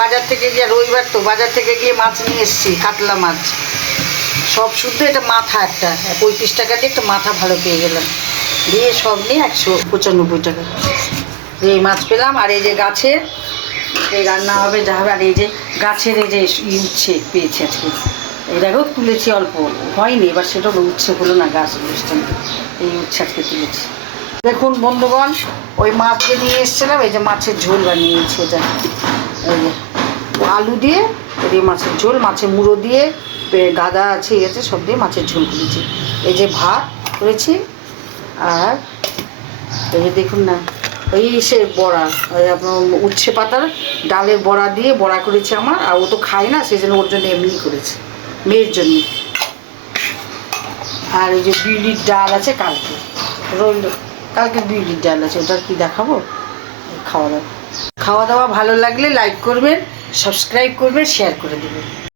বাজার থেকে গিয়ে, রবিবার তো বাজার থেকে গিয়ে মাছ নিয়ে এসেছি, কাতলা মাছ সব শুদ্ধ। এটা মাথা একটা 35 টাকা দিয়ে একটা মাথা ভালো পেয়ে গেলাম, দিয়ে সব নিয়ে 195 টাকা এই মাছ পেলাম। আর এই যে গাছের এই রান্না হবে যা হবে। আর এই যে গাছের এই যে উচ্ছে পেয়েছি আজকে, এই দেখো তুলেছি অল্প, হয়নি এবার, সেটা উচ্ছে হলো না গাছ বুঝতাম, এই উচ্ছে আজকে তুলেছি। দেখুন বন্ধুগণ, ওই মাছ যে নিয়ে এসেছিলাম, এই যে মাছের ঝোল বানিয়েছি। এটা এই যে আলু দিয়ে এই মাছের ঝোল, মাছের মুড়ো দিয়ে, গাদা আছে এই আছে সব দিয়ে মাছের ঝোল করেছি। এই যে ভাত করেছি, আর এই যে দেখুন না ওই সে বড়া, ওই আপনার উচ্ছে পাতার ডালের বড়া দিয়ে বড়া করেছি আমার। আর ও তো খায় না, সেই জন্য ওর জন্য এমনি করেছি, মেয়ের জন্য। আর এই যে বিউলির ডাল আছে কালকে, রইল কালকে বিউলির ডাল আছে, ওটা কি দেখাবো। খাওয়া দাওয়া ভালো লাগলে লাইক করবেন, সাবস্ক্রাইব করবেন, শেয়ার করে দেবেন।